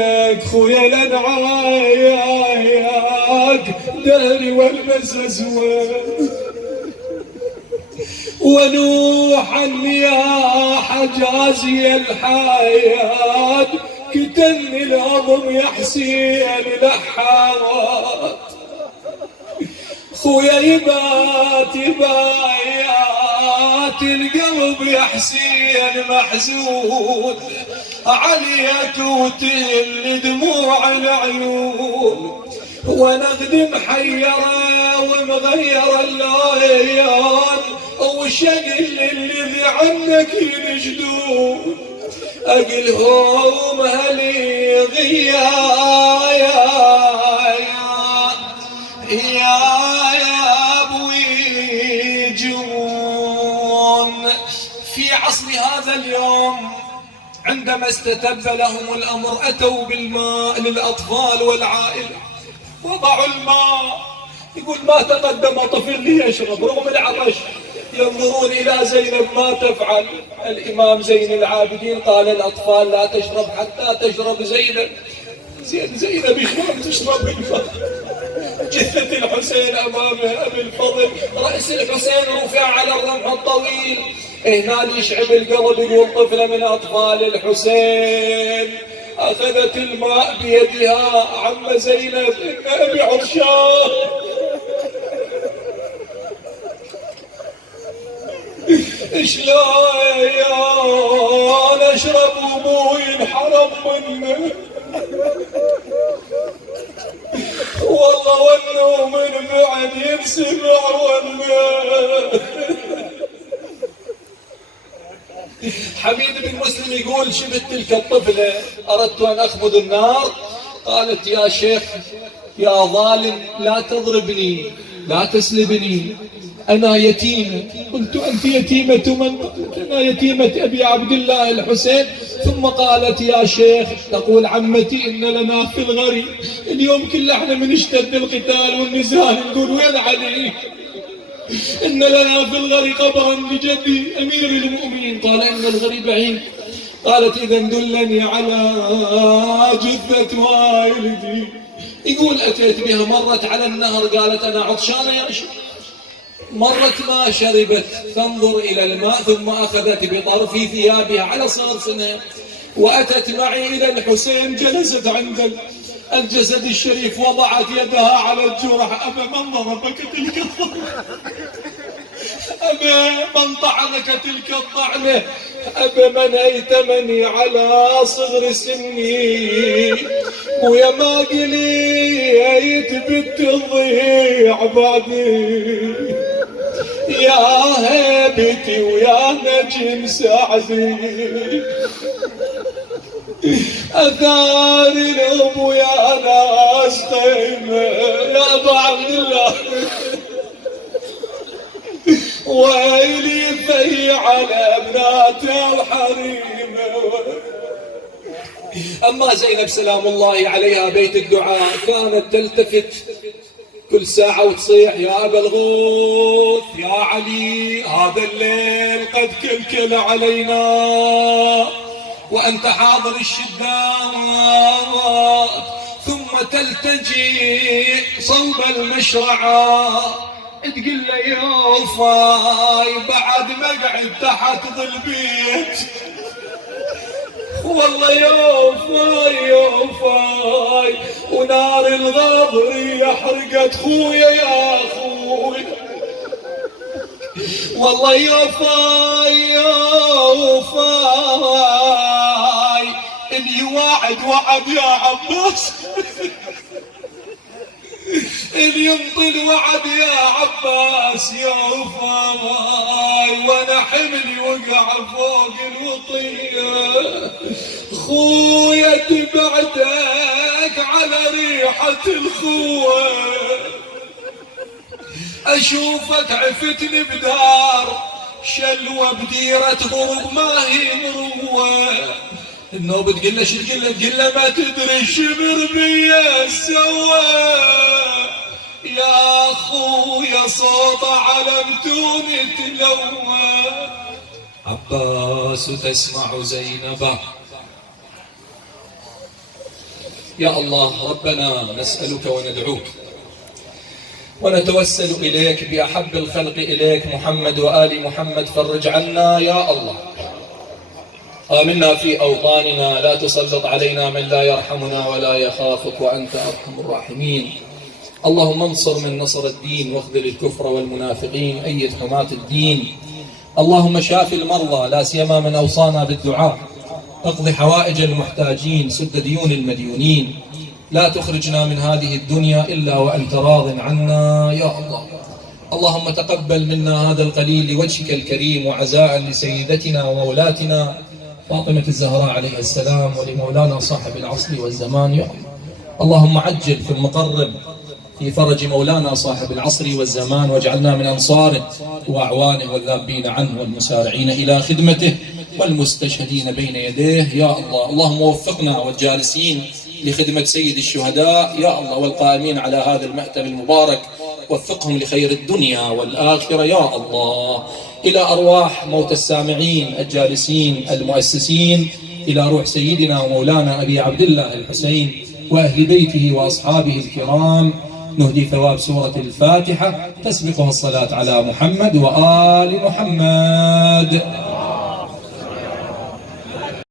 خويا لنعاياك دهري والبس اسود ونوحا يا حجازي الحياة كتني العظم يا حسين لحات خويا يبات القلب يا حسين محزون عليك وتهل دموع العيون ونغد محيرة ومغيرة الليال وشقل اللي عنك ينجدون أقلهم هلي يا أبوي جون. في عصر هذا اليوم عندما استتب لهم الأمر أتوا بالماء للأطفال والعائلة وضعوا الماء. يقول ما تقدم طفل ليشرب رغم العطش. ينظرون إلى زينب ما تفعل. الإمام زين العابدين قال الأطفال لا تشرب حتى تشرب زينب. زينب شلون تشرب الماء؟ جثة الحسين أمامه أبي الفضل، رأس الحسين رفع على الرمح الطويل. هنا يشعب القلب. يقول طفلة من أطفال الحسين أخذت الماء بيدها. عم زينب إن أبي عطشان. شلون أشرب وأبوي انحرم منه. والله ونه من بعد ينسمع ونه. حميد بن مسلم يقول شفت تلك الطفلة أردت أن أخبز النار قالت يا شيخ يا ظالم لا تضربني لا تسلبني أنا يتيمة. قلت أنت يتيمة من؟ قلت أنا يتيمة أبي عبد الله الحسين. ثم قالت يا شيخ تقول عمتي إن لنا في الغري اليوم كله احنا من اشتد القتال والنزال نقول وين علي؟ إن لنا في الغري قبرا لجدي أمير المؤمنين. قال إن الغري بعيد. قالت إذا دلني على جثة والدي. يقول أتيت بها مرت على النهر قالت أنا عطشانة يا شيخ. مرت ما شربت تنظر إلى الماء ثم أخذت بطرف ثيابها على صغر سنها وأتت معي إلى الحسين. جلست عند الجسد الشريف وضعت يدها على الجرح. أبا من ضربك تلك الضربة؟ أبا من طعنك تلك الطعنة؟ أبا من أيتمني على صغر سني ويا ما قليت بنت الضيع بعدي يا هيبتي ويا نجم سعدي أثار الأم يا ناس قيمة يا أبا عبد الله ويلي في على بنات الحريم. أما زينب سلام الله عليها بيت الدعاء كانت تلتفت كل ساعة وتصيح يا أبا الغوث يا علي هذا الليل قد كلكل علينا وأنت حاضر الشدات. ثم تلتجي صوب المشرعة تقول له يا فاي بعد مقعد تحت ظل بيت. والله يا فاي ونار الغبر يحرقت خويا يا خوي. والله يا فاي اللي وعد يا عباس اللي ينطل وعد يا عباس يا فاي وانا حملي وقع فوق الوطيه. خويا تبعتك على ريحه الخوه اشوفك عفتني بدار شلوه بديره غروب ما هي مروه. النوبة تقول له شو تقول له ما تدري الشمر بيا سوى يا خويا صوت علمتون تلوى. عباس تسمع زينب يا الله ربنا نسألك وندعوك ونتوسل إليك بأحب الخلق إليك محمد وآل محمد، فرج عنا يا الله. آمنا في أوطاننا، لا تسلط علينا من لا يرحمنا ولا يخافك وأنت أرحم الراحمين. اللهم انصر من نصر الدين واخذل الكفر والمنافقين، أيد حماة الدين. اللهم شاف المرضى لا سيما من أوصانا بالدعاء، اقض حوائج المحتاجين، سد ديون المديونين، لا تخرجنا من هذه الدنيا إلا وأنت راض عنا يا الله. اللهم تقبل منا هذا القليل لوجهك الكريم، وعزاء لسيدتنا ومولاتنا فاطمة الزهراء عليه السلام، ولمولانا صاحب العصر والزمان يا الله. اللهم عجل في المقرب في فرج مولانا صاحب العصر والزمان، واجعلنا من أنصاره وأعوانه والذابين عنه والمسارعين إلى خدمته والمستشهدين بين يديه يا الله. اللهم وفقنا والجالسين لخدمة سيد الشهداء يا الله، والقائمين على هذا المأتم المبارك وفقهم لخير الدنيا والآخرة يا الله. إلى أرواح موت السامعين الجالسين المؤسسين، إلى روح سيدنا ومولانا أبي عبد الله الحسين وأهل بيته وأصحابه الكرام، نهدي ثواب سورة الفاتحة تسبقها الصلاة على محمد وآل محمد.